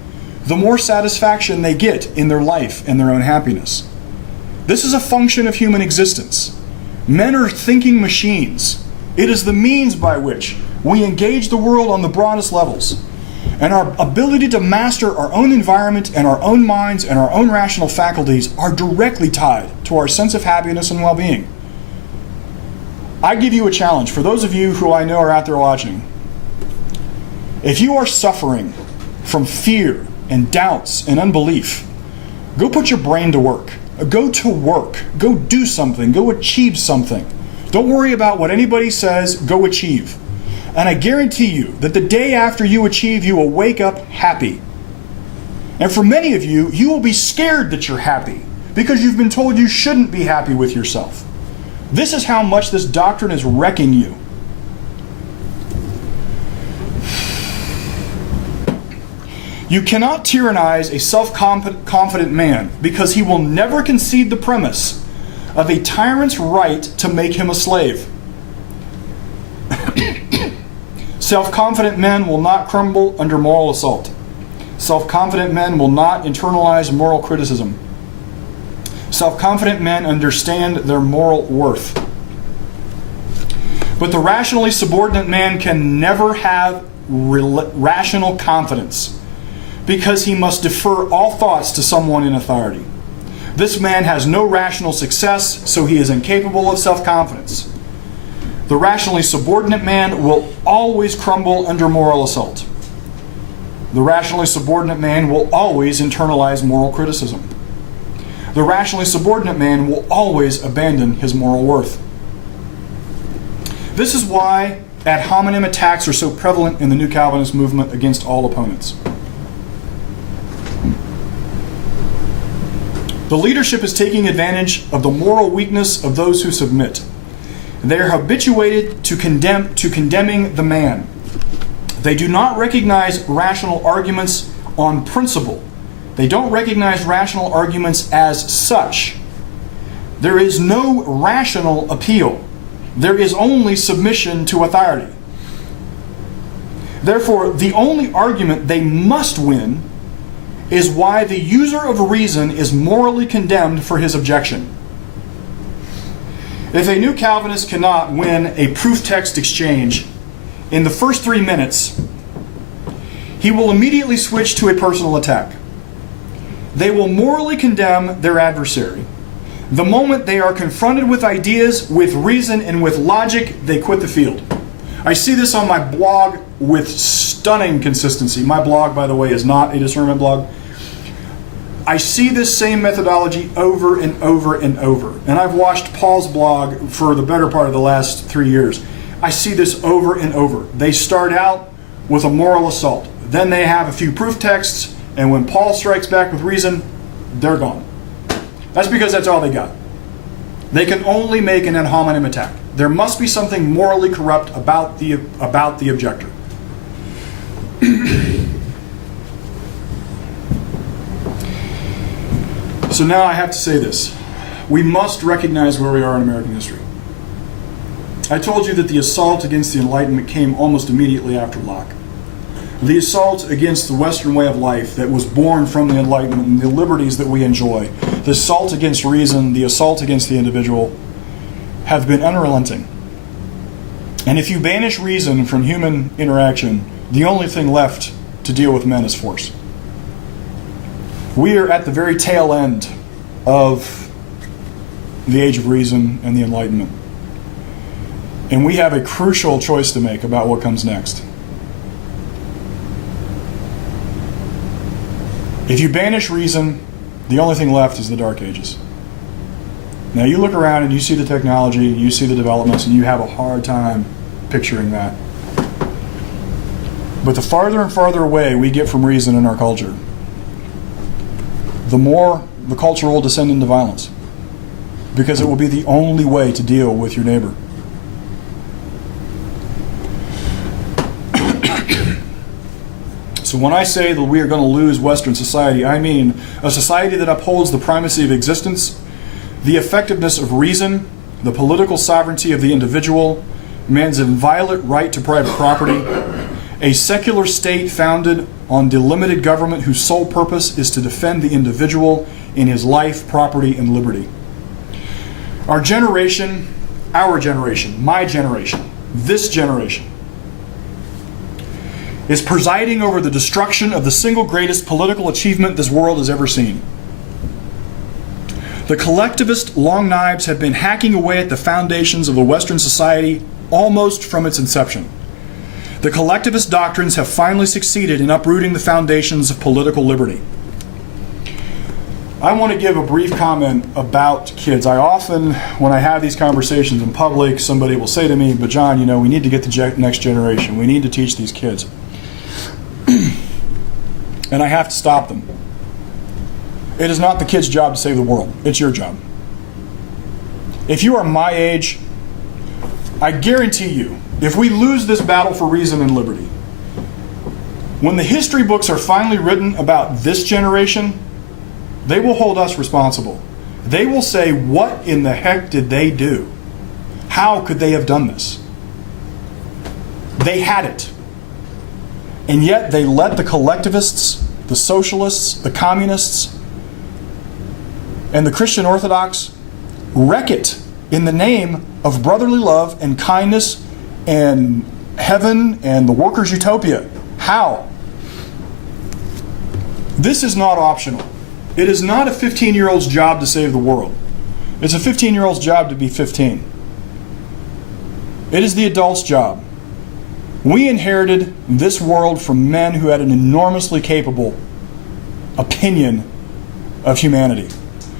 the more satisfaction they get in their life and their own happiness. This is a function of human existence. Men are thinking machines. It is the means by which we engage the world on the broadest levels. And our ability to master our own environment and our own minds and our own rational faculties are directly tied to our sense of happiness and well-being. I give you a challenge. For those of you who I know are out there watching, if you are suffering from fear and doubts and unbelief, go put your brain to work. Go to work. Go do something. Go achieve something. Don't worry about what anybody says. Go achieve. And I guarantee you that the day after you achieve, you will wake up happy. And for many of you, you will be scared that you're happy because you've been told you shouldn't be happy with yourself. This is how much this doctrine is wrecking you. You cannot tyrannize a self-confident man because he will never concede the premise of a tyrant's right to make him a slave. Self-confident men will not crumble under moral assault. Self-confident men will not internalize moral criticism. Self-confident men understand their moral worth. But the rationally subordinate man can never have rational confidence because he must defer all thoughts to someone in authority. This man has no rational success, so he is incapable of self-confidence. The rationally subordinate man will always crumble under moral assault. The rationally subordinate man will always internalize moral criticism. The rationally subordinate man will always abandon his moral worth. This is why ad hominem attacks are so prevalent in the New Calvinist movement against all opponents. The leadership is taking advantage of the moral weakness of those who submit. They are habituated to condemning the man. They do not recognize rational arguments on principle. They don't recognize rational arguments as such. There is no rational appeal. There is only submission to authority. Therefore, the only argument they must win is why the user of reason is morally condemned for his objection. If a new Calvinist cannot win a proof text exchange in the first 3 minutes, he will immediately switch to a personal attack. They will morally condemn their adversary. The moment they are confronted with ideas, with reason, and with logic, they quit the field. I see this on my blog with stunning consistency. My blog, by the way, is not a discernment blog. I see this same methodology over and over and over. And I've watched Paul's blog for the better part of the last 3 years. I see this over and over. They start out with a moral assault. Then they have a few proof texts, and when Paul strikes back with reason, they're gone. That's because that's all they got. They can only make an ad hominem attack. There must be something morally corrupt about the objector. So now I have to say this. We must recognize where we are in American history. I told you that the assault against the Enlightenment came almost immediately after Locke. The assault against the Western way of life that was born from the Enlightenment and the liberties that we enjoy, the assault against reason, the assault against the individual, have been unrelenting. And if you banish reason from human interaction, the only thing left to deal with men is force. We are at the very tail end of the age of reason and the Enlightenment. And we have a crucial choice to make about what comes next. If you banish reason, the only thing left is the Dark Ages. Now you look around and you see the technology, you see the developments, and you have a hard time picturing that. But the farther and farther away we get from reason in our culture, the more the culture will descend into violence, because it will be the only way to deal with your neighbor. So when I say that we are going to lose Western society, I mean a society that upholds the primacy of existence, the effectiveness of reason, the political sovereignty of the individual, man's inviolate right to private property, a secular state founded on delimited government whose sole purpose is to defend the individual in his life, property, and liberty. Our generation, my generation, this generation, is presiding over the destruction of the single greatest political achievement this world has ever seen. The collectivist long knives have been hacking away at the foundations of the Western society almost from its inception. The collectivist doctrines have finally succeeded in uprooting the foundations of political liberty. I want to give a brief comment about kids. I often, when I have these conversations in public, somebody will say to me, but John, you know, we need to get the next generation. We need to teach these kids. And I have to stop them. It is not the kids' job to save the world. It's your job. If you are my age, I guarantee you, if we lose this battle for reason and liberty, when the history books are finally written about this generation, they will hold us responsible. They will say, what in the heck did they do? How could they have done this? They had it. And yet they let the collectivists, the socialists, the communists, and the Christian Orthodox wreck it in the name of brotherly love and kindness and heaven and the workers' utopia. How? This is not optional. It is not a 15-year-old's job to save the world. It's a 15-year-old's job to be 15. It is the adult's job. We inherited this world from men who had an enormously capable opinion of humanity.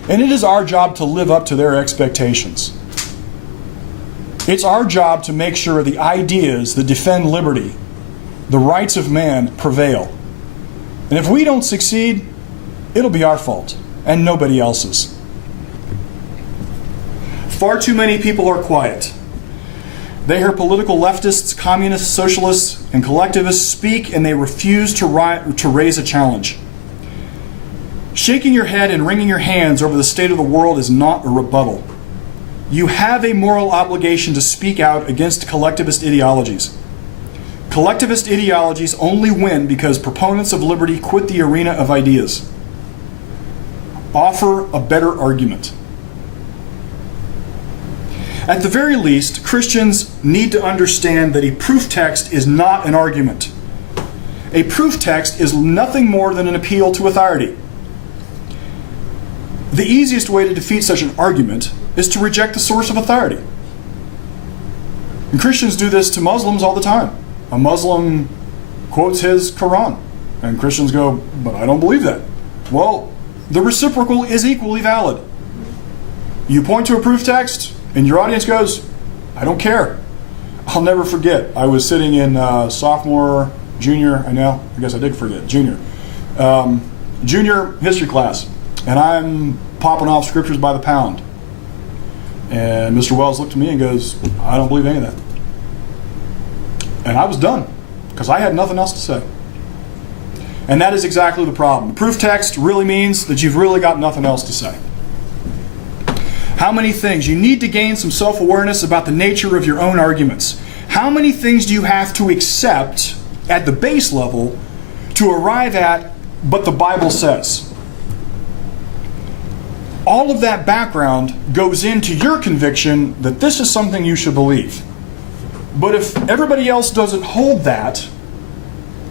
And it is our job to live up to their expectations. It's our job to make sure the ideas that defend liberty, the rights of man, prevail. And if we don't succeed, it'll be our fault and nobody else's. Far too many people are quiet. They hear political leftists, communists, socialists, and collectivists speak, and they refuse to raise a challenge. Shaking your head and wringing your hands over the state of the world is not a rebuttal. You have a moral obligation to speak out against collectivist ideologies. Collectivist ideologies only win because proponents of liberty quit the arena of ideas. Offer a better argument. At the very least, Christians need to understand that a proof text is not an argument. A proof text is nothing more than an appeal to authority. The easiest way to defeat such an argument is to reject the source of authority. And Christians do this to Muslims all the time. A Muslim quotes his Quran, and Christians go, but I don't believe that. Well, the reciprocal is equally valid. You point to a proof text, and your audience goes, I don't care. I'll never forget. I was sitting in junior history class, and I'm popping off scriptures by the pound. And Mr. Wells looked at me and goes, I don't believe any of that. And I was done, because I had nothing else to say. And that is exactly the problem. Proof text really means that you've really got nothing else to say. How many things? You need to gain some self-awareness about the nature of your own arguments. How many things do you have to accept at the base level to arrive at what the Bible says? All of that background goes into your conviction that this is something you should believe. But if everybody else doesn't hold that,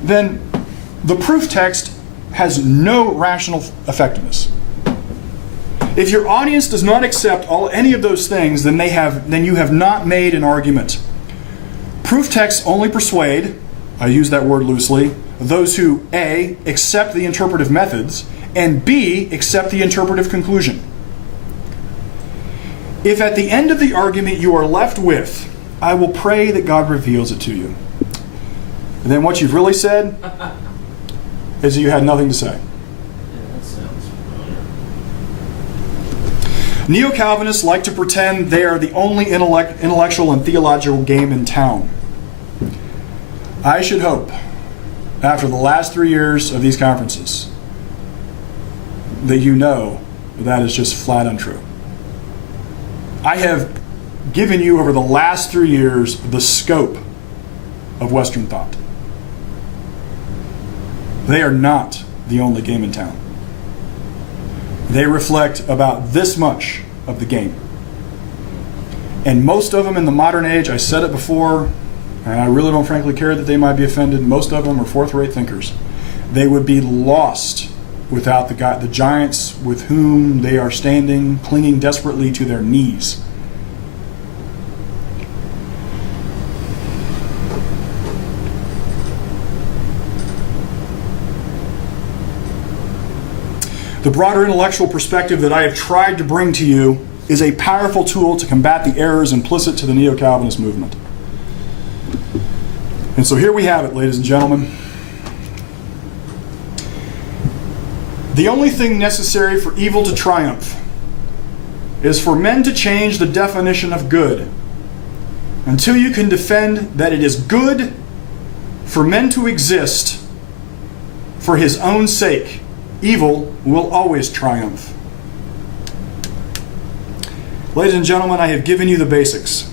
then the proof text has no rational effectiveness. If your audience does not accept any of those things, then you have not made an argument. Proof texts only persuade, I use that word loosely, those who A, accept the interpretive methods, and B, accept the interpretive conclusion. If at the end of the argument you are left with, I will pray that God reveals it to you, then what you've really said is that you had nothing to say. Neo-Calvinists like to pretend they are the only intellectual and theological game in town. I should hope after the last 3 years of these conferences that you know that is just flat untrue. I have given you over the last 3 years the scope of Western thought. They are not the only game in town. They reflect about this much of the game. And most of them in the modern age, I said it before, and I really don't frankly care that they might be offended, most of them are fourth-rate thinkers. They would be lost without the giants with whom they are standing, clinging desperately to their knees. The broader intellectual perspective that I have tried to bring to you is a powerful tool to combat the errors implicit to the neo-Calvinist movement. And so here we have it, ladies and gentlemen. The only thing necessary for evil to triumph is for men to change the definition of good until you can defend that it is good for men to exist for his own sake. Evil will always triumph. Ladies and gentlemen, I have given you the basics.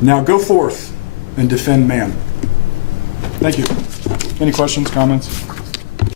Now go forth and defend man. Thank you. Any questions, comments?